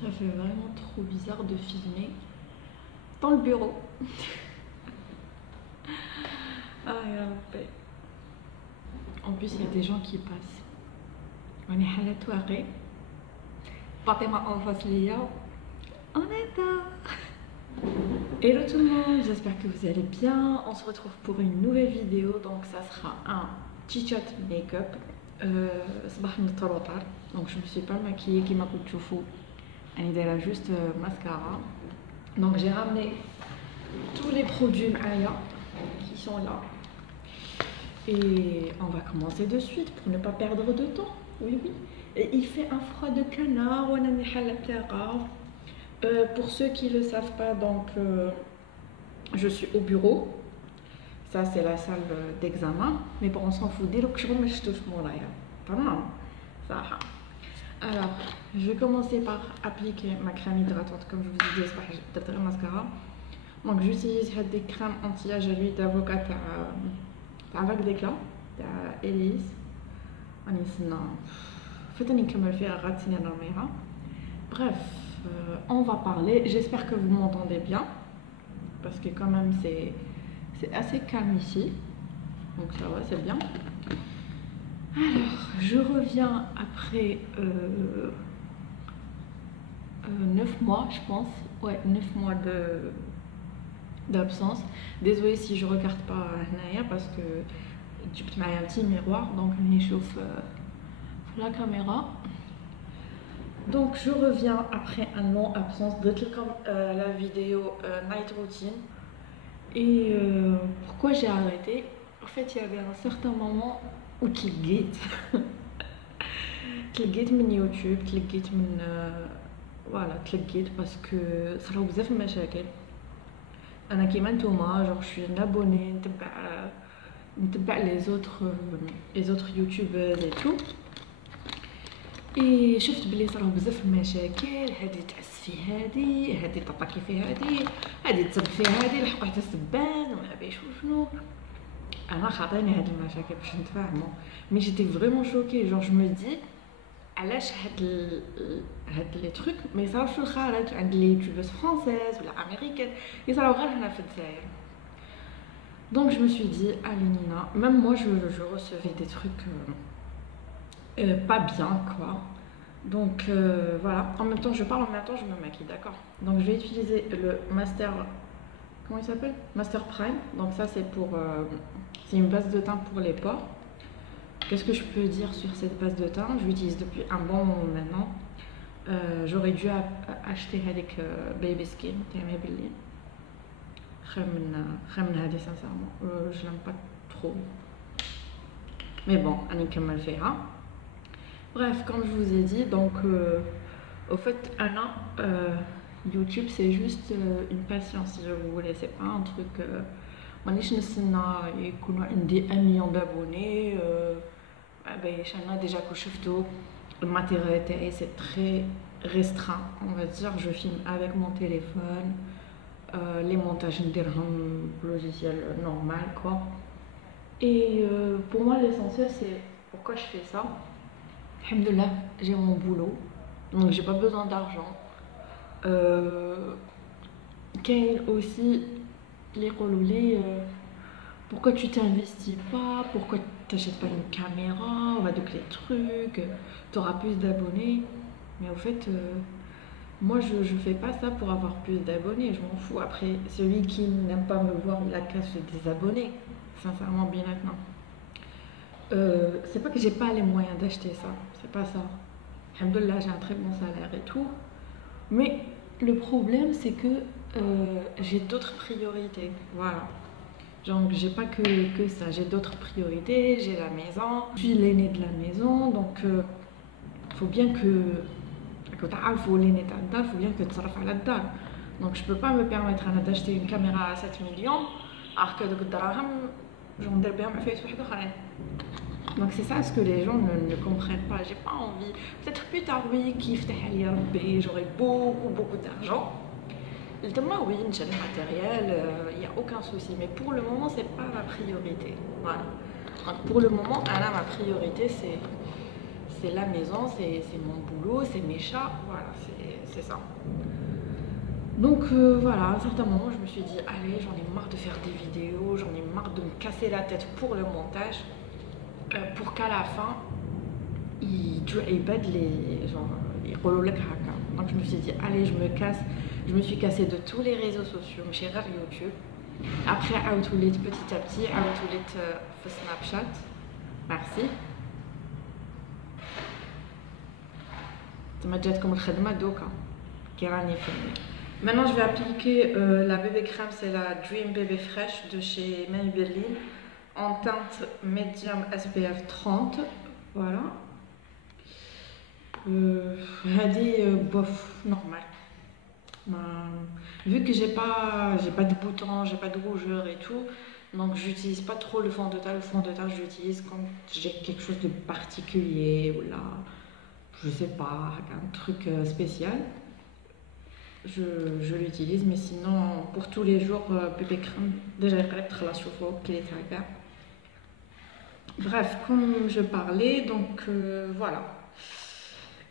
Ça fait vraiment trop bizarre de filmer dans le bureau. Ah, ya Rabbi. En plus, il y a des gens qui passent. On est à la soirée. Fatima en face Lia. On est là. Hello tout le monde, j'espère que vous allez bien. On se retrouve pour une nouvelle vidéo. Donc, ça sera un petit chat make-up. Donc, je me suis pas maquillée, qui m'a coûté choufou. Elle est juste mascara. Donc, j'ai ramené tous les produits Maya qui sont là. Et on va commencer de suite pour ne pas perdre de temps. Oui, oui. Et il fait un froid de canard. Pour ceux qui ne le savent pas, donc je suis au bureau. Ça, c'est la salle d'examen. Mais bon, on s'en fout. Dès que je remets, je touche mon laïa. Ça. Alors, je vais commencer par appliquer ma crème hydratante. Comme je vous ai dit, c'est un mascara. Donc, j'utilise des crèmes anti-âge à l'huile d'avocat avec d'éclat. Elise. Bref, on va parler. J'espère que vous m'entendez bien. Parce que quand même, c'est assez calme ici. Donc ça va, c'est bien. Alors, je reviens après 9 mois, je pense. Ouais, 9 mois d'absence. Désolée si je regarde pas Naya parce que j'ai un petit miroir, donc je chauffe la caméra. Donc je reviens après un long absence de comme la vidéo night routine. Et pourquoi j'ai arrêté? En fait, il y avait un certain moment où تلقيت من يوتيوب تلقيت من voilà تلقيت parce que صراو بزاف المشاكل. انا كيما نتوما genre je suis une abonnée نتبع les autres youtubeuses et tout. Et شفت بلي صراو بزاف المشاكل، هادي تعس في هادي تطاكي في هادي تسب في هادي لحقوا حتى السبان وما عرفش شنو. انا خاطيني هاد المشاكل باش نتفاهموا، مي جيتي فريمون شوكي. genre je me dis علاش هاد لي تروك ما يصراوش في الخارج عند لي يوتيوبرز فرانسيز ولا امريكان، يصراو غير هنا في الجزائر. Donc je me suis dit allez Nina, même moi je recevais des trucs pas bien quoi. Donc voilà, en même temps je parle, en même temps je me maquille, d'accord. Donc je vais utiliser le Master, comment il s'appelle, Master Prime. Donc ça c'est pour c'est une base de teint pour les pores. Qu'est-ce que je peux dire sur cette base de teint? Je l'utilise depuis un bon moment maintenant. J'aurais dû acheter avec Baby Skin, sincèrement je l'aime pas trop, mais bon Annie comme elle fait. Bref, comme je vous ai dit, donc au fait Anna, YouTube c'est juste une passion si je vous voulez, c'est pas un truc مانيش نستنى يكونوا عندي 1 million d'abonnés. باش انا ديجا كو شفتو الماتيريال تاعي c'est très restreint, on va dire. Je filme avec mon téléphone, les montages نديرهم logiciel normal quoi. Et pour moi l'essentiel c'est pourquoi je fais ça. Alhamdoulilah, j'ai mon boulot, donc j'ai pas besoin d'argent. Kail aussi les relais, pourquoi tu t'investis pas, pourquoi tu n'achètes pas une caméra, on va donc les trucs, tu auras plus d'abonnés. Mais au fait moi je fais pas ça pour avoir plus d'abonnés, je m'en fous. Après celui qui n'aime pas me voir il a qu'à se désabonner, sincèrement bien maintenant. C'est pas que j'ai pas les moyens d'acheter ça, c'est pas ça. Alhamdoulilah, j'ai un très bon salaire et tout, mais le problème c'est que j'ai d'autres priorités, voilà. Genre j'ai pas que ça, j'ai d'autres priorités, j'ai la maison, je suis l'aîné de la maison, donc faut bien que تعرفوا l'aîné تاع الدار, faut bien que تصرف على الدار. Donc je peux pas me permettre d'acheter une caméra à 7 millions alors que دوك الدراهم genre ندير بهم عفايس واحد اخرين. Donc c'est ça ce que les gens ne comprennent pas. J'ai pas envie, peut-être plus tard oui, كيفتح عليا ربي j'aurai beaucoup d'argent. Oui, j'ai le matériel, il n'y a aucun souci, mais pour le moment c'est pas ma priorité. Voilà. Donc, pour le moment ma priorité c'est la maison, c'est mon boulot, c'est mes chats, voilà, c'est ça. Donc voilà, à un certain moment, je me suis dit, allez, j'en ai marre de faire des vidéos, j'en ai marre de me casser la tête pour le montage, pour qu'à la fin, il bad les genre, يقولوا لك هكا. Donc je me suis dit, allez, je me casse. Je me suis cassée de tous les réseaux sociaux, ماشي غير YouTube. Après, عاود وليت petit à petit, عاود وليت في Snapchat. Merci. تما جاتكم الخدمة دوكا كي راني فيلمي. Maintenant, je vais appliquer la bébé crème, c'est la Dream Bébé Fresh de chez Maybelline en teinte médium SPF 30. Voilà. Hadi bof, normal. Vu que j'ai pas de boutons, j'ai pas de rougeur et tout, donc j'utilise pas trop le fond de teint. Le fond de teint, j'utilise quand j'ai quelque chose de particulier ou là, je sais pas, un truc spécial. Je l'utilise, mais sinon pour tous les jours bébé crème déjà la chauffe qu'il est très bien. Bref, comme je parlais, donc voilà.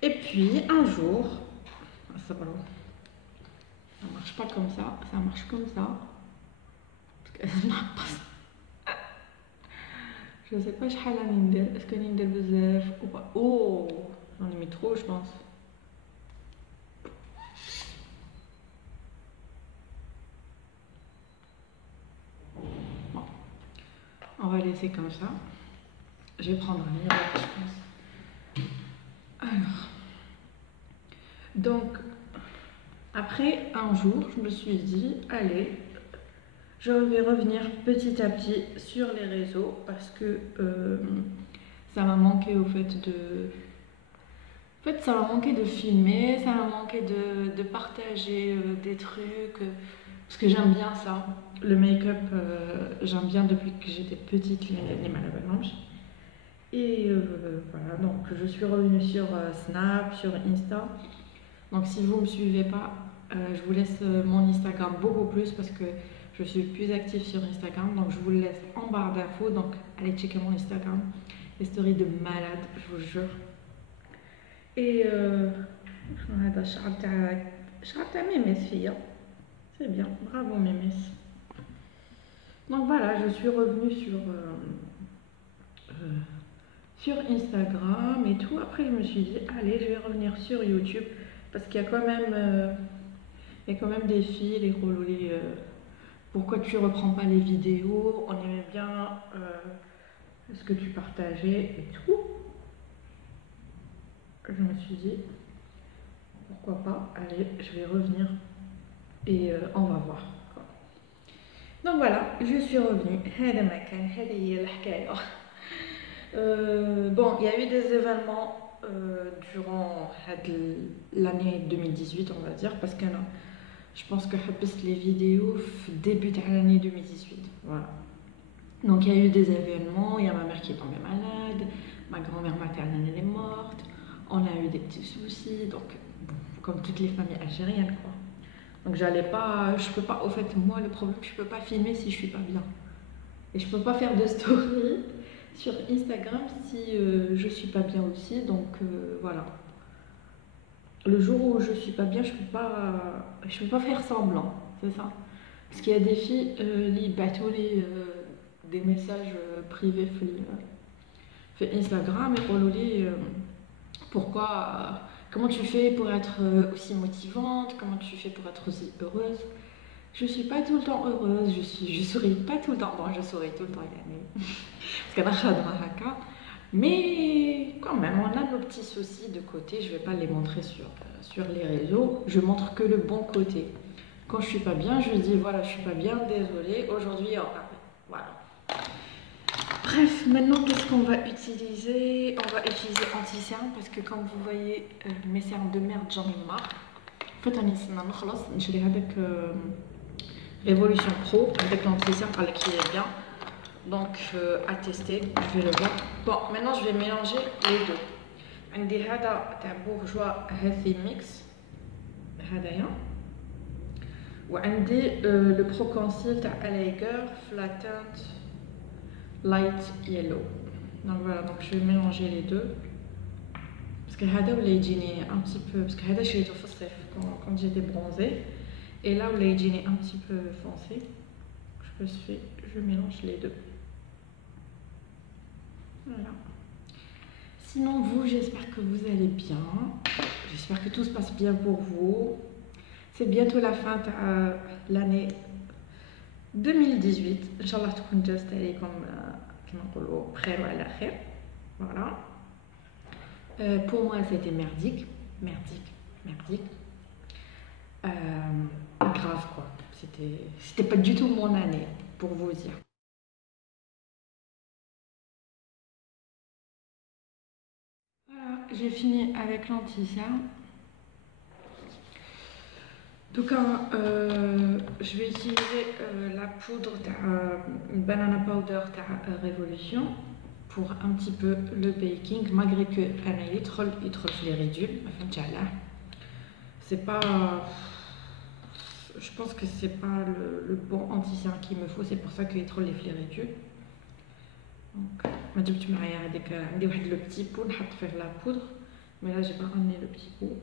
Et puis un jour, ça marche pas comme ça marche comme ça. Je sais pas est-ce que ندير بزاف ou pas. Oh, j'en ai mis trop, je pense. On va laisser comme ça. Je vais prendre un miroir, je pense. Alors, donc, après un jour, je me suis dit, allez, je vais revenir petit à petit sur les réseaux parce que ça m'a manqué au fait de... En fait, ça m'a manqué de filmer, ça m'a manqué de partager des trucs, parce que j'aime bien ça. Le make-up, j'aime bien depuis que j'étais petite, les malades blanches. Et voilà, donc je suis revenue sur Snap, sur Insta. Donc si vous ne me suivez pas, je vous laisse mon Instagram beaucoup plus parce que je suis plus active sur Instagram. Donc je vous le laisse en barre d'infos. Donc allez checker mon Instagram. Les stories de malade, je vous jure. Et c'est bien, bravo Mémès. Donc voilà, je suis revenue sur Instagram et tout. Après, je me suis dit, allez, je vais revenir sur YouTube parce qu'il y a quand même, des filles, les relous, pourquoi tu reprends pas les vidéos? On aimait bien ce que tu partageais et tout. Je me suis dit, pourquoi pas, allez, je vais revenir et on va voir. Donc voilà, je suis revenue. Bon, il y a eu des événements durant l'année 2018, on va dire, parce que je pense que les vidéos débutent à l'année 2018. Voilà. Donc il y a eu des événements, il y a ma mère qui est tombée malade, ma grand-mère maternelle elle est morte, on a eu des petits soucis, donc comme toutes les familles algériennes quoi. Donc je peux pas, au fait moi le problème, je peux pas filmer si je suis pas bien. Et je peux pas faire de story sur Instagram si je suis pas bien aussi, donc voilà. Le jour où je suis pas bien, je peux pas faire semblant, c'est ça. Parce qu'il y a des filles qui battent des messages privés sur Instagram et pour pourquoi, comment tu fais pour être aussi motivante, comment tu fais pour être aussi heureuse. Je suis pas tout le temps heureuse, je souris pas tout le temps. Bon, je souris tout le temps, parce que mais quand même, on a nos petits soucis de côté. Je vais pas les montrer sur les réseaux. Je montre que le bon côté. Quand je suis pas bien, je dis voilà, je suis pas bien, désolée. Aujourd'hui, voilà. Bref, maintenant qu'est-ce qu'on va utiliser? On va utiliser anti-cerne parce que comme vous voyez, mes cernes de merde, j'en ai marre. En fait, je l'ai avec Révolution Pro, avec l'anti-cerne qui est bien. Donc à tester, je vais le voir. Bon, maintenant je vais mélanger les deux. عندي هذا تاع بورجوا healthy mix هذايا وعندي le Pro Conceal تاع Allègre Flattened Light Yellow. Donc voilà, donc je vais mélanger les deux parce que هذا ولا يجيني un petit peu parce que هذا شريته في الصيف quand j'étais bronzée et là ولا يجيني un petit peu foncé. Je mélange les deux. Voilà. Sinon vous, j'espère que vous allez bien. J'espère que tout se passe bien pour vous. C'est bientôt la fin de l'année 2018. Inch'Allah تكون جازت عليكم كما نقولوا بخير وعلى خير. Voilà. Pour moi, c'était merdique. Grave quoi. C'était pas du tout mon année, pour vous dire. Voilà, j'ai fini avec l'anti-cerne. Donc, je vais utiliser la poudre de banana powder de Révolution pour un petit peu le baking, malgré que il trouve les ridules. C'est pas. Je pense que c'est pas le bon anti-cerne qu'il me faut, c'est pour ça qu'il trouve les ridules. Donc, je vais le petit pot, je vais faire la poudre, mais là j'ai pas ramené le petit pot.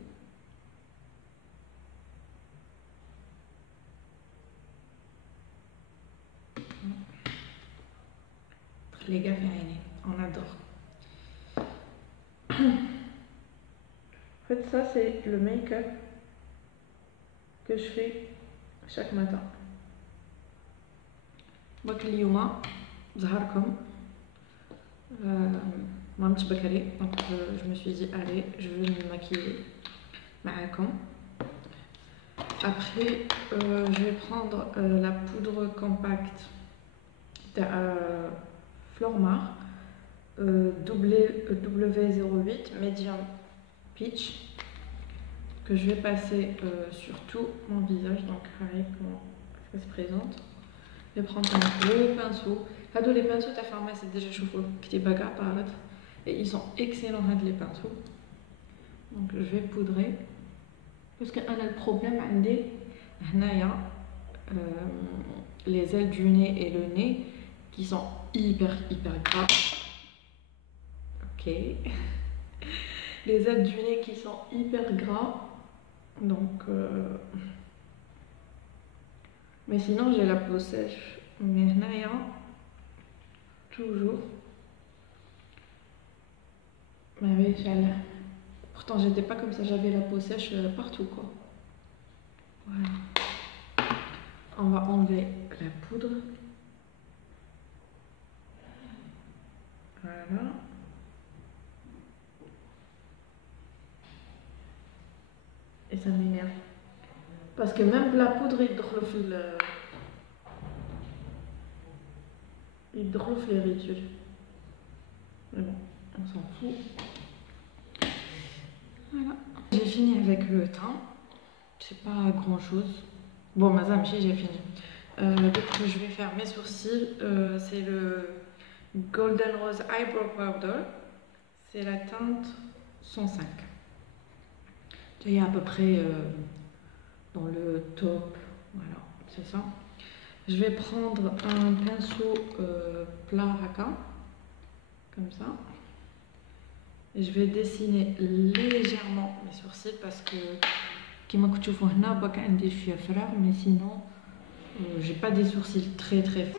Les gars, on adore. En fait, ça c'est le make-up que je fais chaque matin. Donc اليوم ظهركم ما مش بكري, donc je me suis dit allez, je vais me maquiller معاكم. Après je vais prendre la poudre compacte de Flormar W08 Medium Peach que je vais passer sur tout mon visage. Donc pareil, comment ça se présente. Je vais prendre un gros pinceau. Les pinceaux de la pharmacie déjà chauffés qui et ils sont excellents les pinceaux. Donc je vais poudrer parce que un problème les ailes du nez et le nez qui sont hyper gras. Ok. Les ailes du nez qui sont hyper gras. Donc mais sinon j'ai la peau sèche. Mais toujours. Mais oui, pourtant j'étais pas comme ça, j'avais la peau sèche partout quoi. Voilà. On va enlever la poudre. Voilà. Et ça m'énerve. Parce que même la poudre, il drofle les ridules. Mais bon, on s'en fout. Voilà. J'ai fini avec le teint. C'est pas grand chose. Bon, ma zamchi, j'ai fini. Donc, je vais faire mes sourcils. C'est le Golden Rose Eyebrow Powder. C'est la teinte 105. Il y a à peu près dans le top. Voilà, c'est ça. Je vais prendre un pinceau plat raka, comme ça. Et je vais dessiner légèrement mes sourcils parce que mais sinon j'ai pas des sourcils très fins.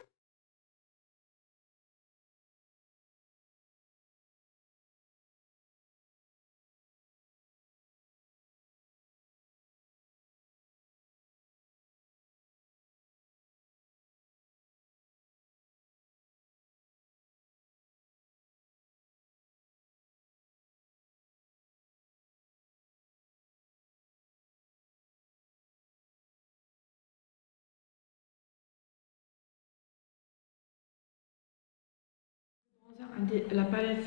La palette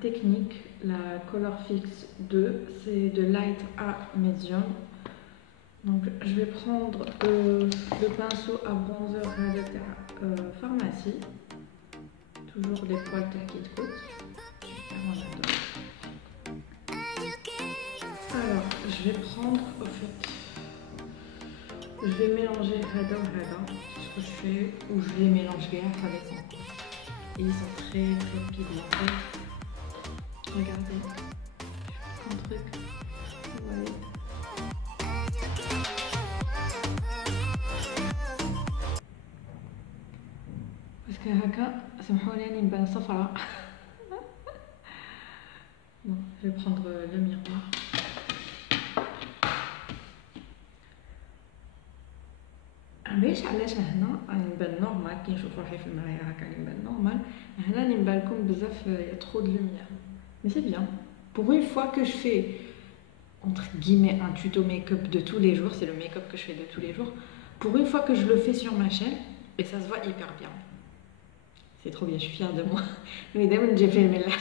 technique, la Color Fix 2, c'est de light à medium. Donc je vais prendre le pinceau à bronzer de la pharmacie. Toujours des poils qui coûtent. Alors je vais prendre, au fait, je vais mélanger Hada ou Hada, c'est ce que je fais, ou je les mélange bien, ça dépend. Et ils sont très pigmentés. Regardez, un truc. Ouais. Parce que هكا سمحوا لي راني نبان صفراء. Bon, je vais prendre le miroir. علاش هنا راني نبان نورمال كي نشوف روحي في المرايه هكا راني نبان نورمال. هنا راني نبان لكم بزاف يا ترو دو لوميير. Mais c'est bien. Pour une fois que je fais entre guillemets un tuto make-up de tous les jours, c'est le make-up que je fais de tous les jours. Pour une fois que je le fais sur ma chaîne, et ça se voit hyper bien. C'est trop bien, je suis fière de moi. Mais d'abord j'ai fait là.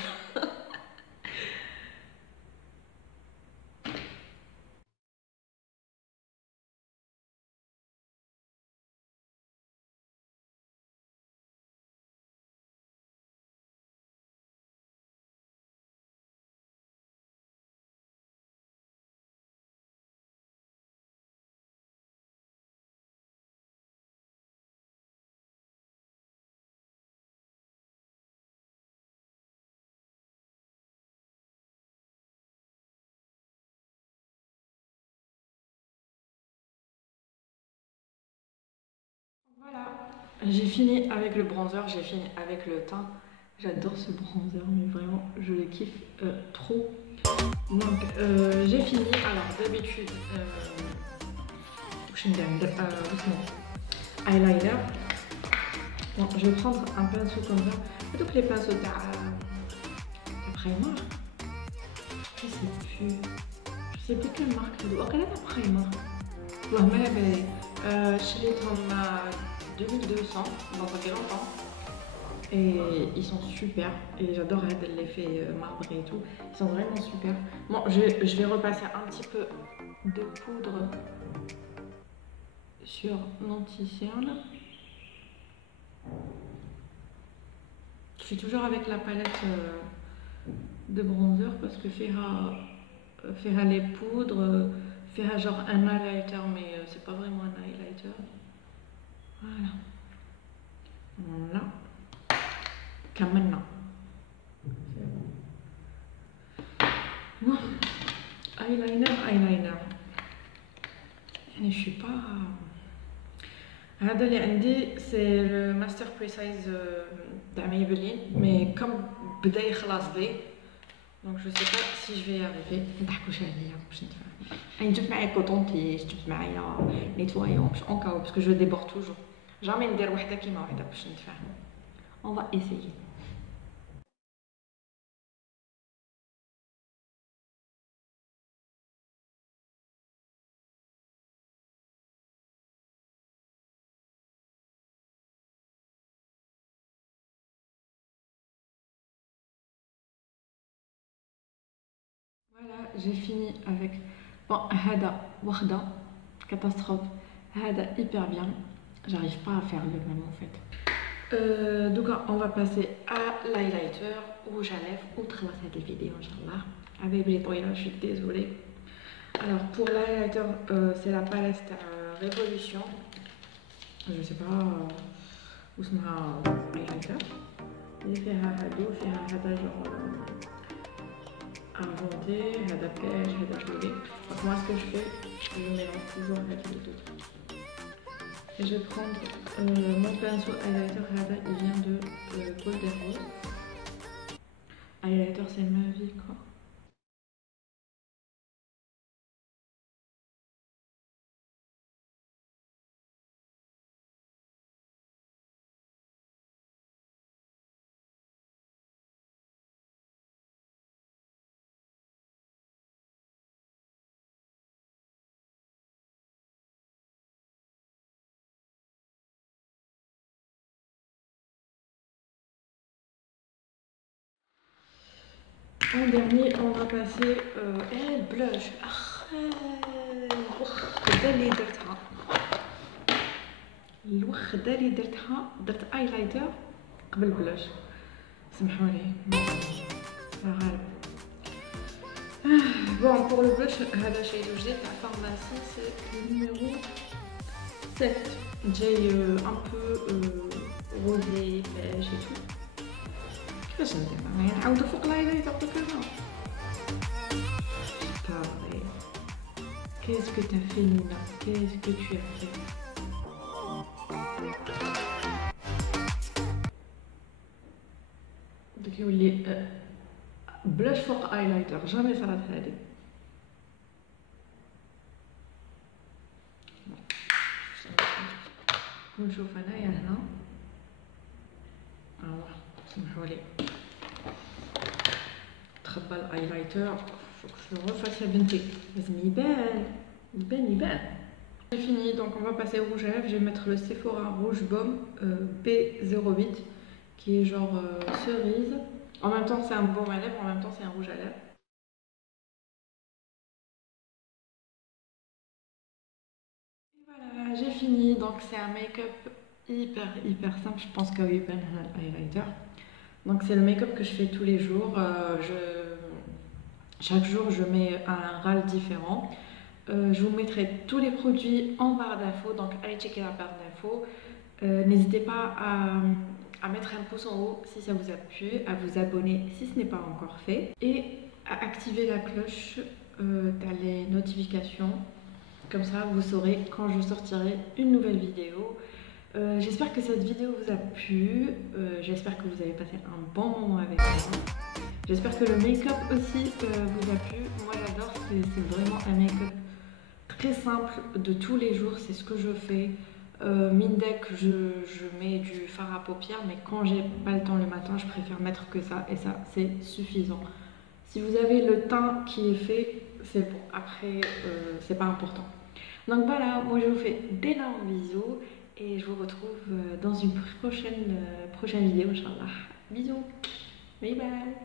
Voilà, j'ai fini avec le bronzer, j'ai fini avec le teint. J'adore ce bronzer, mais vraiment, je le kiffe trop. Donc, j'ai fini. Alors, d'habitude, eyeliner. Bon, je vais prendre un pinceau comme ça. Plutôt que les pinceaux de primer. Je sais plus quelle marque. Quelle est la primer? Je les trouve à 2200, donc ça fait longtemps. Et ils sont super. Et j'adore l'effet marbré et tout. Ils sont vraiment super. Bon, je vais repasser un petit peu de poudre sur l'anti-cerne. Je suis toujours avec la palette de bronzer parce que faire les poudres, faire genre un highlighter, mais c'est pas vraiment un highlighter. Voilà. Voilà. Comme maintenant. Bon. Eyeliner. Je suis pas. هذا اللي عندي c'est le Master Precise تاع Maybelline, mais comme بدا يخلص لي donc je sais pas si je vais y arriver. ما تضحكوش عليا باش نتفاهم. انا جبت معايا كوطونتيش، جبت معايا نيتوايون باش اون كاو باسكو جو ديبور توجور. جامي ندير وحده كيما وحده باش نتفاهم. On va essayer. Voilà, j'ai fini avec. Bon, Hada, Wahda, catastrophe. Hada, hyper bien. J'arrive pas à faire le même en fait. Donc, on va passer à l'highlighter rouge à lèvres. Outre cette vidéo, Inch'Allah. Avec les toiles, je suis désolée. Alors, pour l'highlighter, c'est la palette Révolution. Je sais pas où c'est ma highlighter. Et faire un hado, faire un hada genre. Inventé, hada pêche, hada gelé. Donc moi ce que je fais, je mélange toujours avec les deux trucs. Et je vais prendre mon pinceau highlighter hada, il vient de Golden Rose. Highlighter c'est ma vie quoi. En dernier, on va passer le blush. الوخدة اللي درتها درت ايلايتر قبل بلوش. سمحولي غالب. Bon, pour le blush, هذا شيء جديد تاع pharmacie, c'est le numéro 7. جاي un peu rosé, beige et tout. كيفاش ندير؟ نعاودو فوق الهايلايتر كيفاش؟ Qu'est-ce que t'as fait, Nina? Qu'est-ce que tu as fait? دوك يولي بلاش فوق ايلايتر، جامي صرات هادي. ونشوف انايا هنا سمحولي تخبى الايلايتر. faut que je le refasse يا بنتي، لازم يبان. J'ai fini, donc on va passer au rouge à lèvres. Je vais mettre le Sephora Rouge Baume B08 qui est genre cerise. En même temps c'est un baume à lèvres, en même temps c'est un rouge à lèvres. Et voilà, j'ai fini. Donc c'est un make-up hyper simple. Je pense que oui, ben highlighter. Donc c'est le make-up que je fais tous les jours. Chaque jour je mets un râle différent. Je vous mettrai tous les produits en barre d'infos, donc allez checker la barre d'infos. N'hésitez pas à mettre un pouce en haut si ça vous a plu, à vous abonner si ce n'est pas encore fait et à activer la cloche dans les notifications. Comme ça vous saurez quand je sortirai une nouvelle vidéo. J'espère que cette vidéo vous a plu, j'espère que vous avez passé un bon moment avec moi. J'espère que le make-up aussi vous a plu. Moi j'adore, c'est vraiment un make-up très simple de tous les jours, c'est ce que je fais. Mindec, je mets du fard à paupières, mais quand j'ai pas le temps le matin, je préfère mettre que ça, et ça c'est suffisant. Si vous avez le teint qui est fait, c'est bon. Après, c'est pas important. Donc voilà, moi je vous fais d'énormes bisous et je vous retrouve dans une prochaine vidéo, Inch'Allah. Bisous, bye bye.